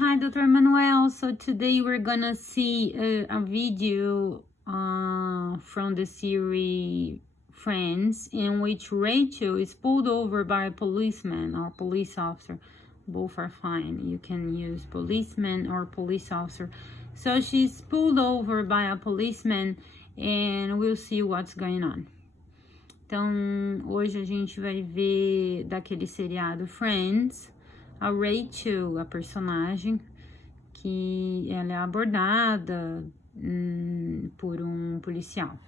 Hi, Dr. Manuel. So today we're gonna see a video from the series Friends, in which Rachel is pulled over by a policeman or police officer. Both are fine. You can use policeman or police officer. So she's pulled over by a policeman and we'll see what's going on. Então, hoje a gente vai ver daquele seriado Friends, a Rachel, a personagem, que ela é abordada por um policial.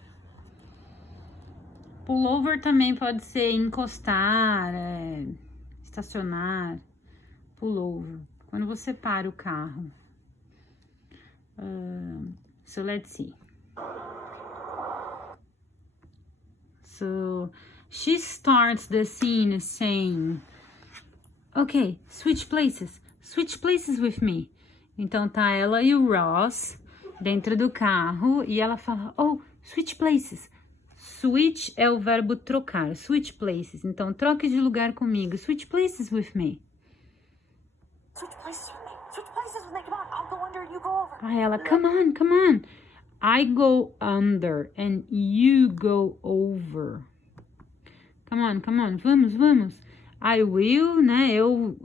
Pullover também pode ser encostar, estacionar, pullover, quando você para o carro. So let's see. So she starts the scene saying, okay, switch places with me. Então tá ela e o Ross dentro do carro e ela fala, oh, switch places. Switch é o verbo trocar, switch places. Então troque de lugar comigo, switch places with me. Switch places with me, switch places with me, come on, I'll go under and you go over. Aí ela, come on. I go under and you go over. Come on, vamos. I will, né? Eu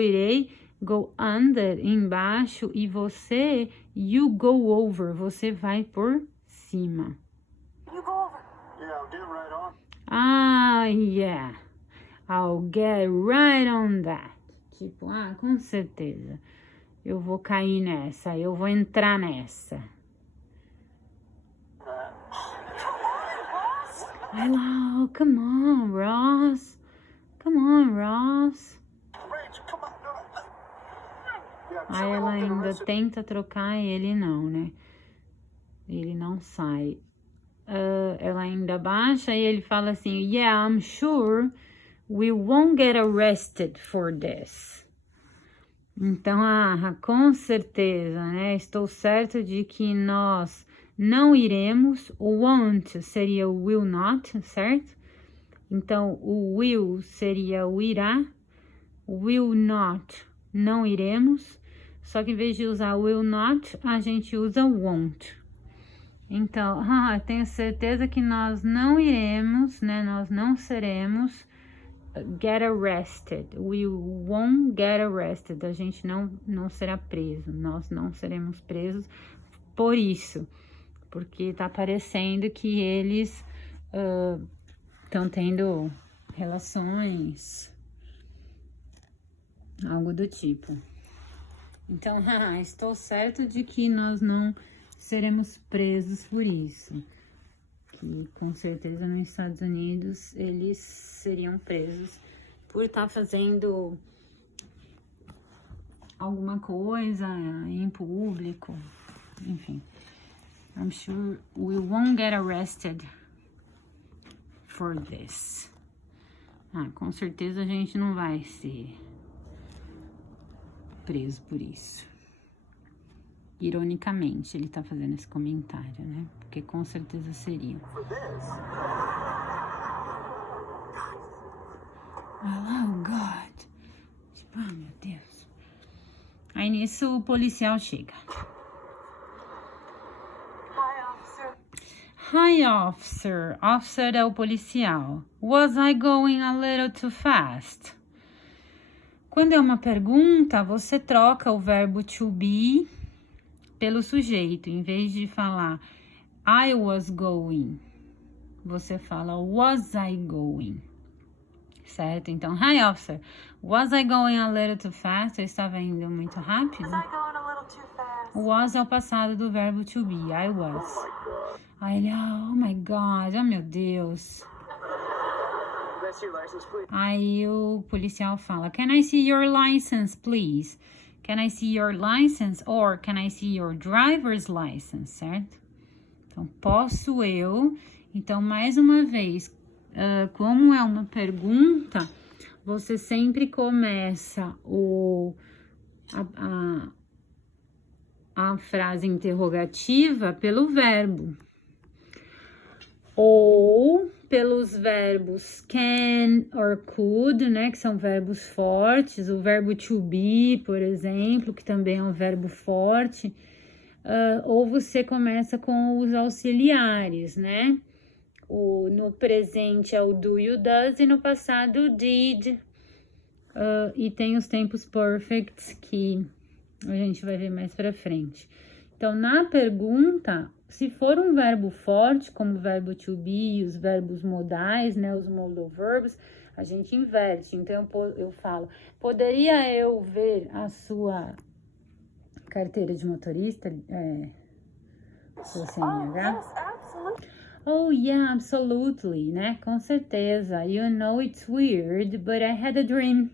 irei. Go under, embaixo. E você, you go over. Você vai por cima. You go over. Yeah, I'll get right on. Ah, yeah. I'll get right on that. Tipo, com certeza. Eu vou cair nessa, eu vou entrar nessa. Hello, come on, Ross. Aí ela ainda tenta trocar e ele não, né? Ele não sai. Ela ainda baixa e ele fala assim, yeah, I'm sure we won't get arrested for this. Então, com certeza, né? Estou certa de que nós não iremos. O won't seria o will not, certo? Então, o will seria o irá. Will not, não iremos. Só que em vez de usar will not, a gente usa won't. Então, tenho certeza que nós não iremos, né? Nós não seremos get arrested. We won't get arrested. A gente não será preso. Nós não seremos presos por isso. Porque tá parecendo que eles estão tendo relações, algo do tipo. Então, estou certo de que nós não seremos presos por isso. Que com certeza nos Estados Unidos eles seriam presos por estar fazendo alguma coisa em público, enfim. I'm sure we won't get arrested for this. Com certeza a gente não vai ser preso por isso. Ironicamente, ele tá fazendo esse comentário, né? Porque com certeza seria. Oh, God. Tipo, meu Deus. Aí nisso o policial chega. Hi, officer. Officer é o policial. Was I going a little too fast? Quando é uma pergunta, você troca o verbo to be pelo sujeito. Em vez de falar I was going, você fala was I going. Certo? Então, hi, officer. Was I going a little too fast? Eu estava indo muito rápido? Was I going a little too fast? Was é o passado do verbo to be. I was. Aí ele, oh my God, oh meu Deus. Aí o policial fala, can I see your license, please? Can I see your license? Or can I see your driver's license, certo? Então, posso eu? Então, mais uma vez, como é uma pergunta, você sempre começa a frase interrogativa pelo verbo. Ou pelos verbos can or could, né, que são verbos fortes, o verbo to be, por exemplo, que também é um verbo forte, ou você começa com os auxiliares, né? No presente é o do, you, does, e no passado did, e tem os tempos perfects que a gente vai ver mais pra frente. Então, na pergunta, se for um verbo forte, como o verbo to be, os verbos modais, né, os modal verbs, a gente inverte. Então, eu falo, poderia eu ver a sua carteira de motorista, sua CNH? Yes, absolutely. Oh, yeah, absolutely, né? Com certeza. You know it's weird, but I had a dream.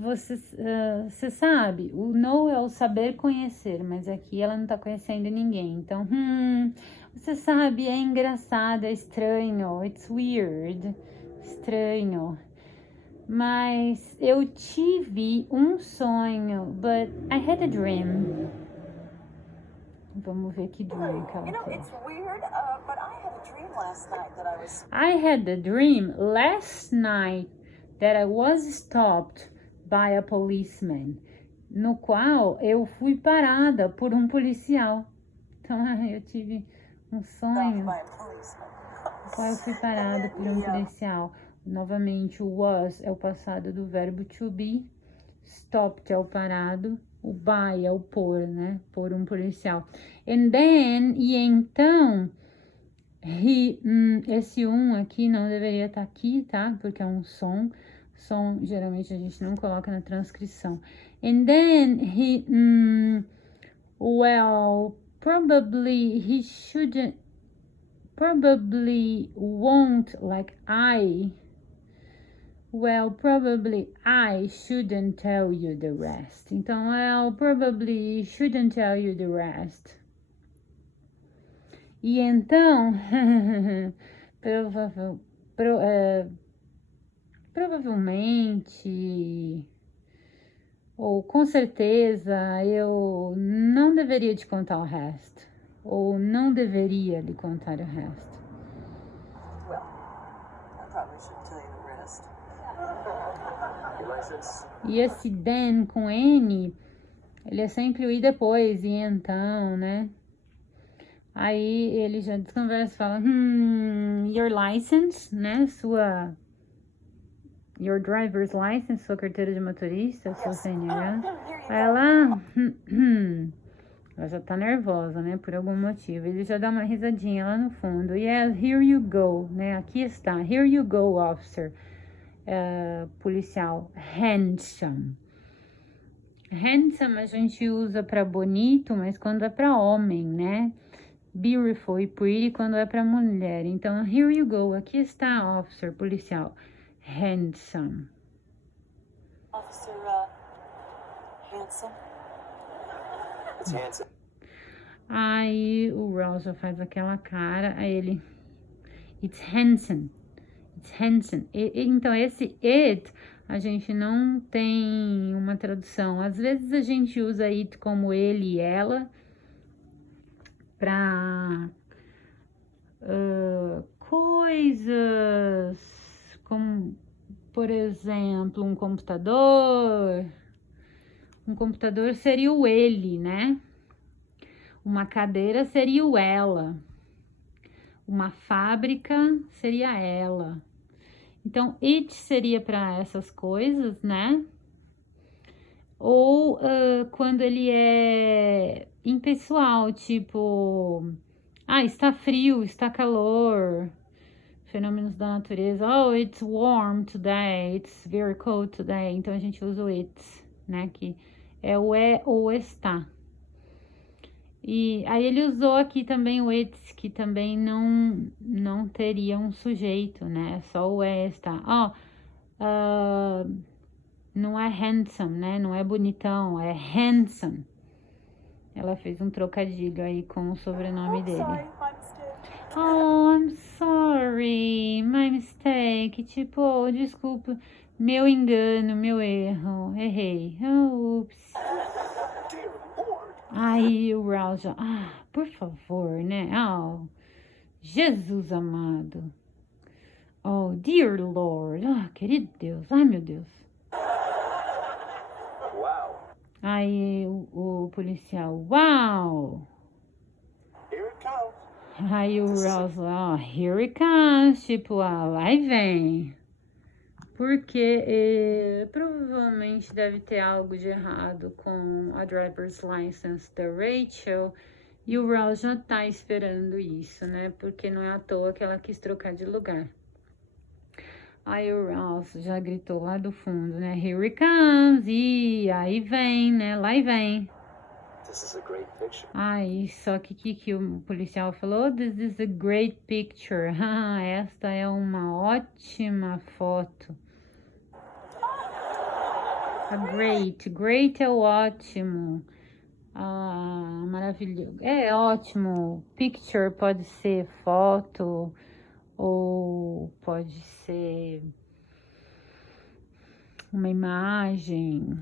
Você sabe, o know é o saber conhecer, mas aqui ela não tá conhecendo ninguém. Então, você sabe, é engraçado, é estranho, it's weird, estranho. Mas eu tive um sonho, but I had a dream. Vamos ver que dream que ela You know, tem. it's weird, but I had a dream last night that I was... I had a dream last night that I was stopped by a policeman, no qual eu fui parada por um policial. Então, eu tive um sonho By a policeman. no qual eu fui parada por um policial. Novamente, o was é o passado do verbo to be, stopped é o parado, o by é o por, né? Por um policial. And then, e então, esse aqui não deveria estar aqui, tá? Porque é um som. Som, geralmente, a gente não coloca na transcrição. And then, well, probably he shouldn't, probably won't, like well, probably I shouldn't tell you the rest. Então, well, probably shouldn't tell you the rest. E então, provavelmente, ou com certeza, eu não deveria te contar o resto. Ou não deveria lhe contar o resto. Well, I probably shouldn't tell you the rest. Your license? E esse then com N, ele é sempre o e depois, e então, né? Aí ele já desconversa e fala, your license, né? Your driver's license, sua carteira de motorista, sua CNH. Aí ela já tá nervosa, né? Por algum motivo. Ele já dá uma risadinha lá no fundo. Yes, here you go, né? Aqui está. Here you go, officer. Policial. Handsome. Handsome a gente usa pra bonito, mas quando é pra homem, né? Beautiful e pretty quando é pra mulher. Então, here you go. Aqui está, officer, policial. Handsome. Officer, handsome. It's handsome. Aí o Ross já faz aquela cara, aí ele... It's handsome. It's handsome. Então, esse it, a gente não tem uma tradução. Às vezes a gente usa it como ele e ela para coisas como, por exemplo, um computador. Um computador seria o ele, né? Uma cadeira seria o ela. Uma fábrica seria ela. Então, it seria para essas coisas, né? Ou quando ele é impessoal, tipo... está frio, está calor. Fenômenos da natureza. Oh, it's warm today. It's very cold today. Então, a gente usa o it, né? Que é o ou está. E aí ele usou aqui também o it's, que também não teria um sujeito, né? Só o está. Não é handsome, né? Não é bonitão, é handsome. Ela fez um trocadilho aí com o sobrenome dele. Sorry, my mistake. Oh, I'm sorry, my mistake. Tipo, desculpa, meu engano, meu erro, errei. Oh, ups. Dear Lord. Aí o Raul já, por favor, né? Jesus amado. Oh, dear Lord. Ah, querido Deus. Ai, meu Deus. Wow. Aí o policial, uau! Here it comes. Aí o Ross, here it comes, tipo, lá e vem. Porque provavelmente deve ter algo de errado com a driver's license da Rachel. E o Ross já tá esperando isso, né? Porque não é à toa que ela quis trocar de lugar. Aí o Ross já gritou lá do fundo, né? Here it comes! E aí vem, né? Lá e vem. This is a great picture. Aí, só que o policial falou, this is a great picture. Ah, esta é uma ótima foto. A great é o ótimo. Ah, maravilhoso. É ótimo. Picture pode ser foto ou pode ser uma imagem.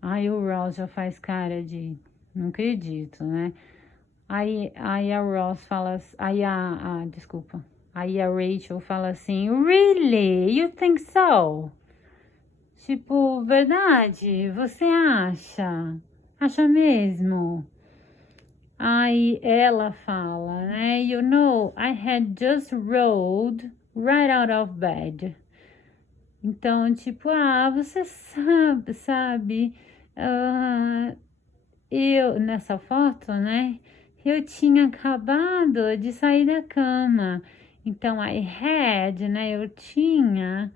Aí o Ross já faz cara de não acredito, né? Aí a Ross fala, desculpa. Aí a Rachel fala assim, really? You think so? Tipo, verdade? Você acha? Acha mesmo? Aí ela fala, né? You know, I had just rolled right out of bed. Então, tipo, você sabe, eu, nessa foto, né? Eu tinha acabado de sair da cama. Então, I had, né? Eu tinha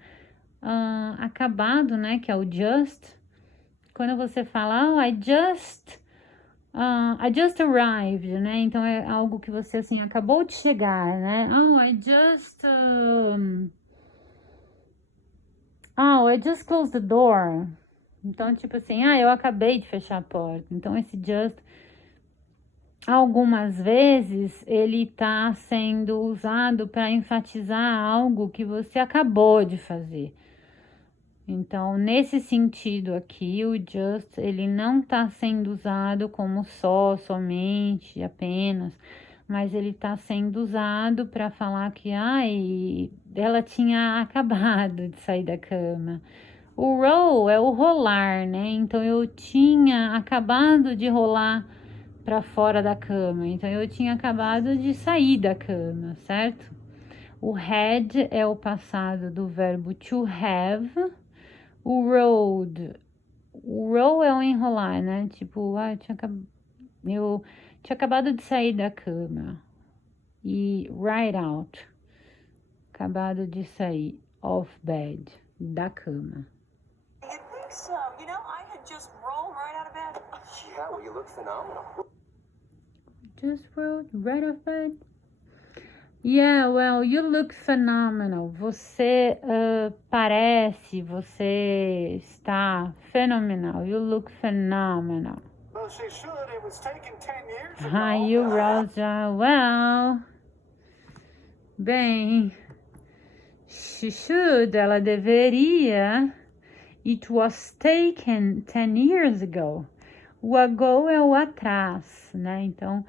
acabado, né? Que é o just. Quando você fala, I just arrived, né? Então, é algo que você, assim, acabou de chegar, né? I just closed the door. Então, tipo assim, eu acabei de fechar a porta. Então, esse just, algumas vezes, ele tá sendo usado para enfatizar algo que você acabou de fazer. Então, nesse sentido aqui, o just, ele não tá sendo usado como somente, apenas, mas ele tá sendo usado para falar que, ela tinha acabado de sair da cama. O roll é o rolar, né? Então, eu tinha acabado de rolar para fora da cama. Então, eu tinha acabado de sair da cama, certo? O had é o passado do verbo to have. O rolled. O roll é o enrolar, né? Tipo, eu tinha acabado de sair da cama. E right out. Acabado de sair of bed. Da cama. You think so? You know, I had just rolled right out of bed. Yeah, well, you look phenomenal. Just rolled right off bed. Yeah, well, you look phenomenal. Você você está fenomenal. You look phenomenal. Well, she should. It was taken 10 years ago. Aí o Ross já, well, bem, she should, ela deveria. It was taken 10 years ago. O ago é o atrás, né? Então,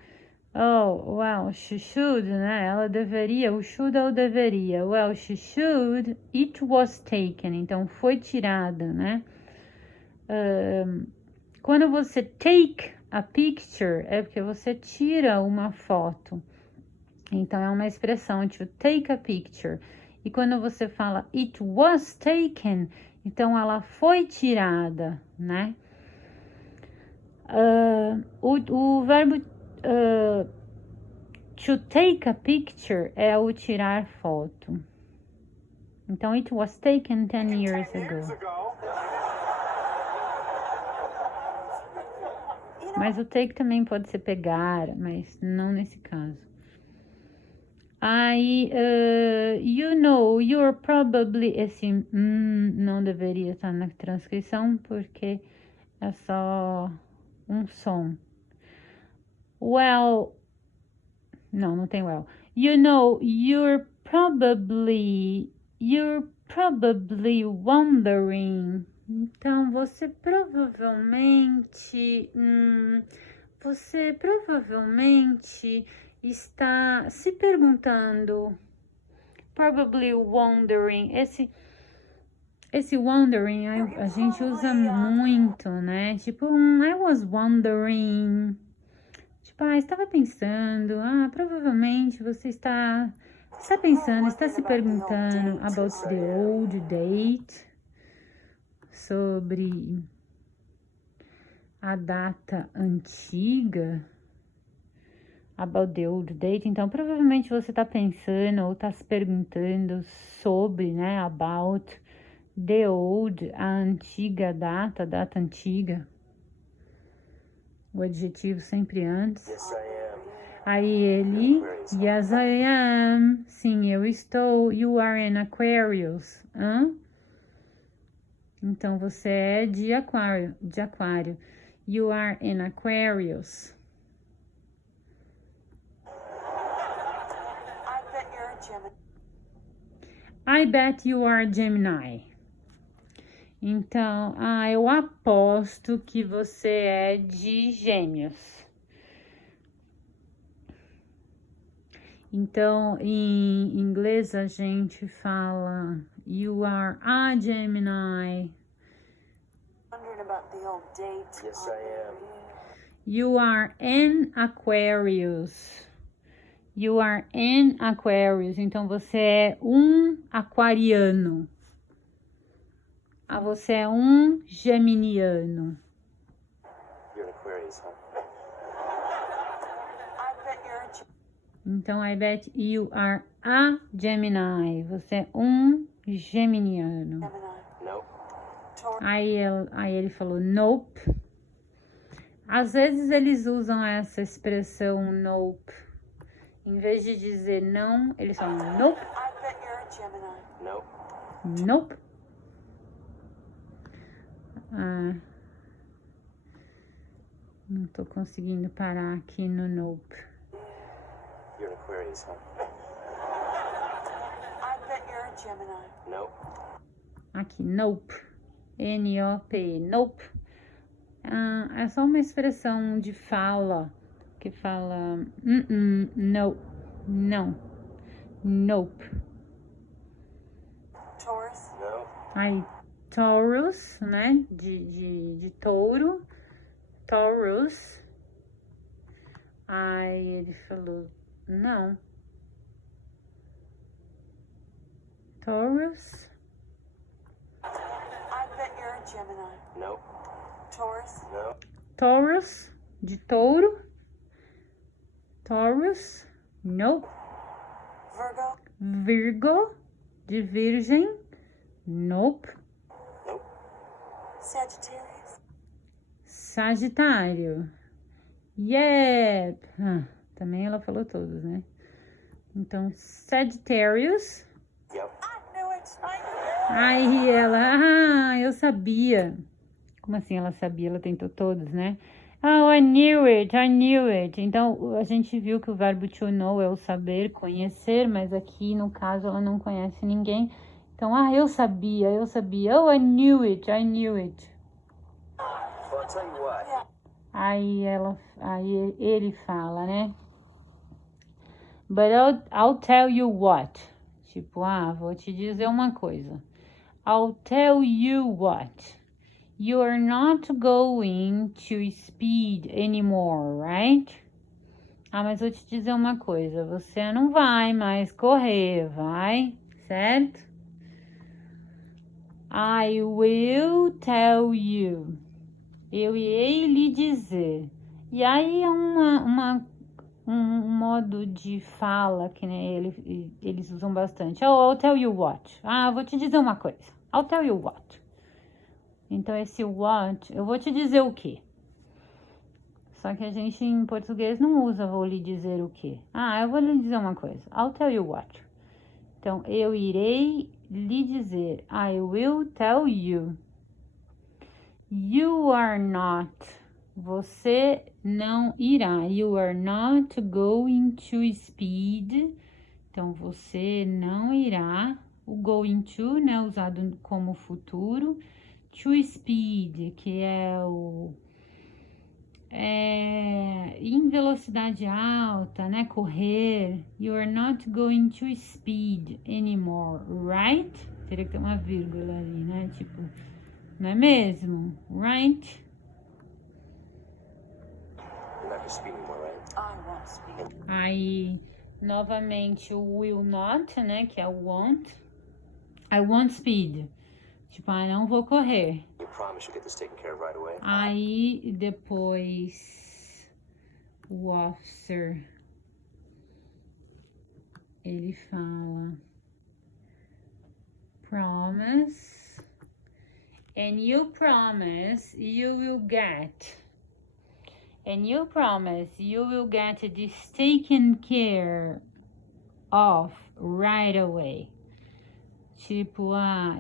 well, she should, né? Ela deveria, o should é o deveria. Well, she should, it was taken. Então, foi tirada, né? Quando você take a picture, é porque você tira uma foto. Então, é uma expressão, to take a picture. E quando você fala it was taken, então ela foi tirada, né? O verbo to take a picture é o tirar foto. Então, it was taken 10 years ago. Mas o take também pode ser pegar, mas não nesse caso. Aí, you know, you're probably... Esse não deveria estar na transcrição, porque é só um som. Well... Não tem well. You know, you're probably wondering. Então, você provavelmente está se perguntando, probably wondering, esse wondering a gente usa muito, né? Tipo, I was wondering. Tipo, estava pensando. Provavelmente você está pensando, está se perguntando about the old date, sobre a data antiga. About the old date. Então, provavelmente você está pensando ou está se perguntando sobre, né? About the old, a antiga data, data antiga. O adjetivo sempre antes. Yes, I am. Aí ele, yes I am. Sim, eu estou. You are an Aquarius. Então você é de aquário, You are an Aquarius. I bet you are a Gemini. Então, eu aposto que você é de Gêmeos. Então, em inglês a gente fala you are a Gemini. Wondering about the old date. Yes, I am. You are an Aquarius. You are an Aquarius. Então, você é um aquariano. Você é um geminiano. You're an Aquarius, huh? I bet you're a Então, I bet you are a Gemini. Você é um geminiano. Gemini. Nope. Aí ele falou nope. Às vezes eles usam essa expressão nope. Em vez de dizer não, eles falam nope. I bet you're a Gemini. Nope. Nope. Não tô conseguindo parar aqui no nope. You're an Aquarius, huh? I bet you're a Gemini. Nope. Aqui, nope. N-O-P, nope. É só uma expressão de fala que fala no, não, nope. Taurus. No. Aí, Taurus, né? De touro. Taurus. Aí ele falou, não. Taurus. I bet you're a Gemini. Nope. Taurus. No. Taurus, de touro. Taurus. Nope. Virgo. Virgo, de virgem. Nope. Nope. Sagittarius. Sagitário. Yep. Também ela falou todos, né? Então, Sagittarius. Yep. I knew it. Aí ela, eu sabia. Como assim ela sabia? Ela tentou todos, né? Oh, I knew it, I knew it. Então, a gente viu que o verbo to know é o saber, conhecer, mas aqui, no caso, ela não conhece ninguém. Então, eu sabia, eu sabia. Oh, I knew it, I knew it. Well, I'll tell you what. Yeah. Aí ele fala, né? But I'll tell you what. Tipo, vou te dizer uma coisa. I'll tell you what. You're not going to speed anymore, right? Mas vou te dizer uma coisa. Você não vai mais correr, vai? Certo? I will tell you. Eu irei lhe dizer. E aí é um modo de fala que, né, eles usam bastante. Oh, I'll tell you what. Vou te dizer uma coisa. I'll tell you what. Então, esse what, eu vou te dizer o quê? Só que a gente, em português, não usa vou lhe dizer o quê. Eu vou lhe dizer uma coisa. I'll tell you what. Então, eu irei lhe dizer. I will tell you. You are not. Você não irá. You are not going to speed. Então, você não irá. O going to, né, usado como futuro. To speed, que é em velocidade alta, né? Correr. You are not going to speed anymore, right? Teria que ter uma vírgula ali, né? Tipo, não é mesmo? Right? You're not gonna speed anymore, right? I won't speak. Aí, novamente, o will not, né? Que é o won't. I won't speed. Tipo, não vou correr. You promise you'll get this taken care of right away? Aí, depois, o officer, ele fala, promise, and you promise you will get, and you promise you will get this taken care of right away. Tipo,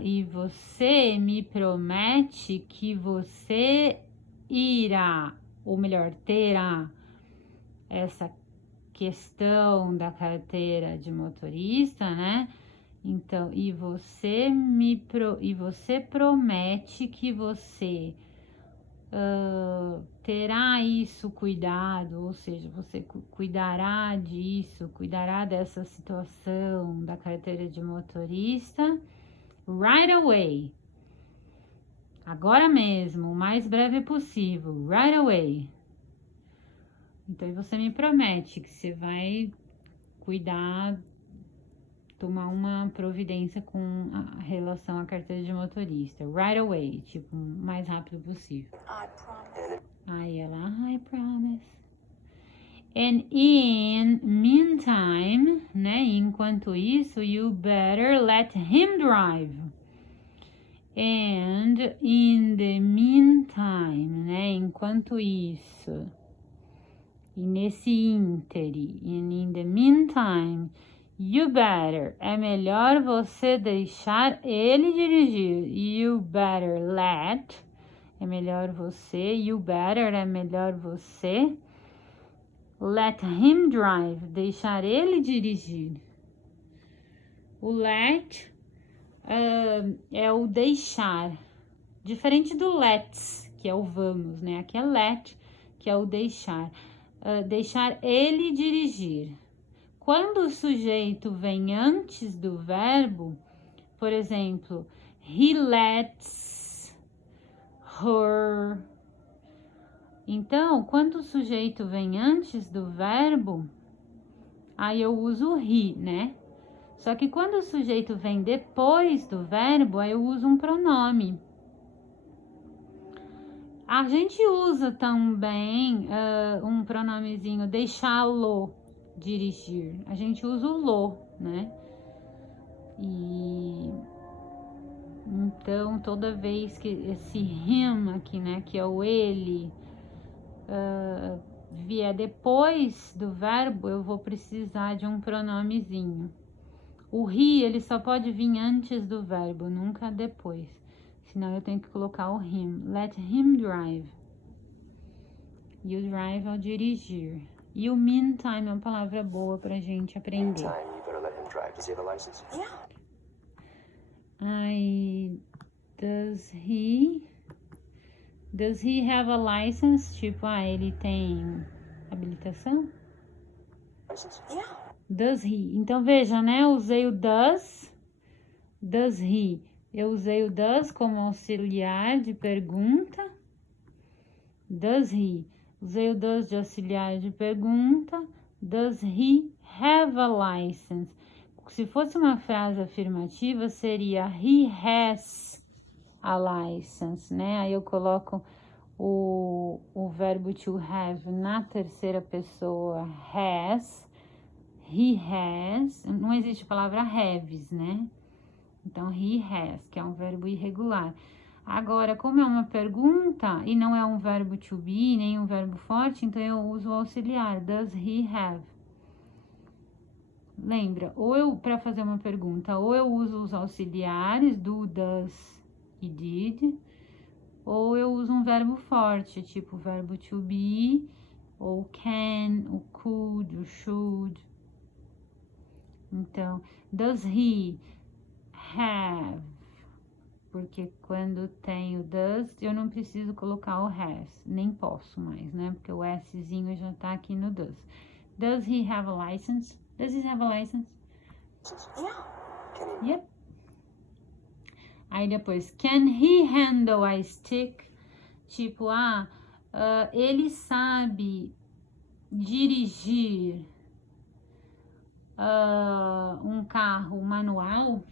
e você me promete que você irá, ou melhor, terá essa questão da carteira de motorista, né? Então, e você promete que você terá isso cuidado, ou seja, você cuidará disso, cuidará dessa situação da carteira de motorista right away. Agora mesmo, o mais breve possível, right away. Então, você me promete que você vai cuidar, tomar uma providência com a relação à carteira de motorista, right away, tipo, o mais rápido possível. I promise. Aí ela, I promise. And in meantime, né, enquanto isso, you better let him drive. And in the meantime, né, enquanto isso, e nesse íntere, and in the meantime, you better, é melhor você deixar ele dirigir. You better let, é melhor você. You better, é melhor você. Let him drive, deixar ele dirigir. O let é o deixar. Diferente do let's, que é o vamos, né? Aqui é let, que é o deixar. Deixar ele dirigir. Quando o sujeito vem antes do verbo, por exemplo, he lets her. Então, quando o sujeito vem antes do verbo, aí eu uso he, né? Só que quando o sujeito vem depois do verbo, aí eu uso um pronome. A gente usa também um pronomezinho, deixá-lo dirigir. A gente usa o lo, né? E então, toda vez que esse him aqui, né, que é o ele, vier depois do verbo, eu vou precisar de um pronomezinho. O he, ele só pode vir antes do verbo, nunca depois. Senão eu tenho que colocar o him. Let him drive. E o drive é o dirigir. E o meantime é uma palavra boa pra gente aprender. Meantime, you better let him drive. Does he have a license? Yeah. Does he have a license? Tipo, ele tem habilitação? License? Yeah. Does he? Então, veja, né? Eu usei o does he. Eu usei o does como auxiliar de pergunta. Does he? Usei o does de auxiliar de pergunta. Does he have a license? Se fosse uma frase afirmativa, seria he has a license, né? Aí eu coloco o verbo to have na terceira pessoa, has. He has. Não existe a palavra haves, né? Então, he has, que é um verbo irregular. Agora, como é uma pergunta e não é um verbo to be, nem um verbo forte, então eu uso o auxiliar. Does he have? Lembra, para fazer uma pergunta, ou eu uso os auxiliares do does e did, ou eu uso um verbo forte, tipo o verbo to be, ou can, o could, o should. Então, does he have porque quando tem o does, eu não preciso colocar o has, nem posso mais, né? Porque o Szinho já tá aqui no does. Does he have a license? Does he have a license? Yeah. Can he? Yep. Aí depois, can he handle a stick? Tipo, ele sabe dirigir um carro manual?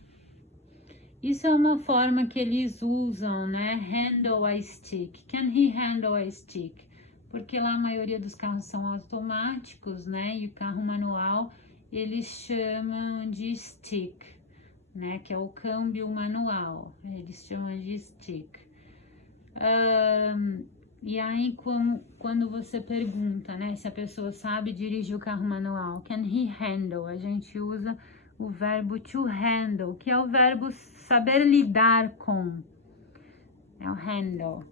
Isso é uma forma que eles usam, né? Handle a stick. Can he handle a stick? Porque lá a maioria dos carros são automáticos, né? E o carro manual eles chamam de stick, né? Que é o câmbio manual. Eles chamam de stick. E aí, quando você pergunta, né? Se a pessoa sabe dirigir o carro manual, can he handle? A gente usa o verbo to handle, que é o verbo saber lidar com. É o handle.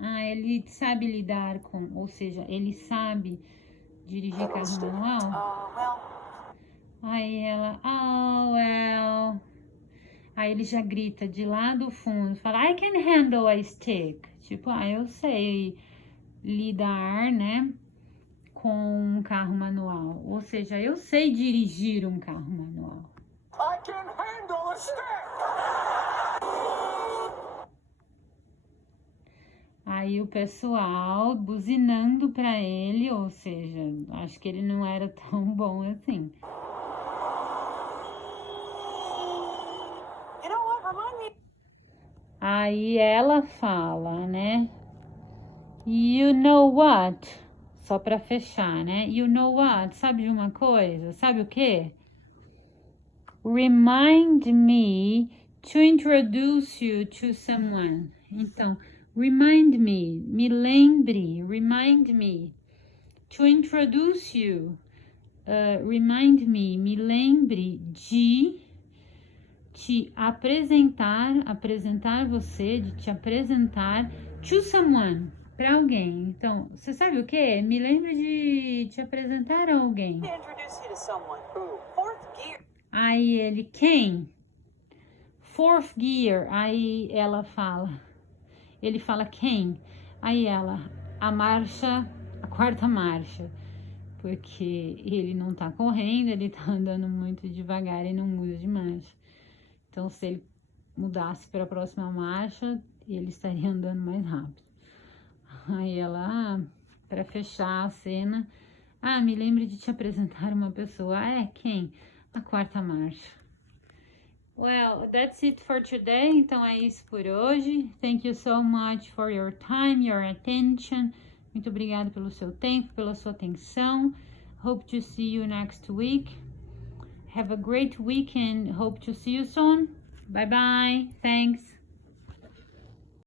Ele sabe lidar com, ou seja, ele sabe dirigir carro manual? Well, Aí ela, oh, well. Aí ele já grita de lá do fundo, fala, I can handle a stick. Tipo, eu sei lidar, né, com um carro manual. Ou seja, eu sei dirigir um carro manual. I can handle a stick! Aí o pessoal buzinando pra ele, ou seja, acho que ele não era tão bom assim. you know what? Remind me. Aí ela fala, né? You know what? Só pra fechar, né? You know what? Sabe de uma coisa? Sabe o quê? Remind me to introduce you to someone. Então, remind me lembre, remind me to introduce you. Remind me lembre de te apresentar você, de te apresentar to someone, para alguém. Então, você sabe o que? Me lembre de te apresentar a alguém. To introduce you to someone. Who? Fourth gear. Aí ele, quem? Fourth gear. Aí ela fala, ele fala quem? Aí ela, a quarta marcha. Porque ele não tá correndo, ele tá andando muito devagar e não muda de marcha. Então, se ele mudasse para a próxima marcha, ele estaria andando mais rápido. Aí ela, para fechar a cena, me lembre de te apresentar uma pessoa. Quem? A quarta marcha. Well, that's it for today. Então é isso por hoje. Thank you so much for your time, your attention. Muito obrigada pelo seu tempo, pela sua atenção. Hope to see you next week. Have a great weekend. Hope to see you soon. Bye bye. Thanks.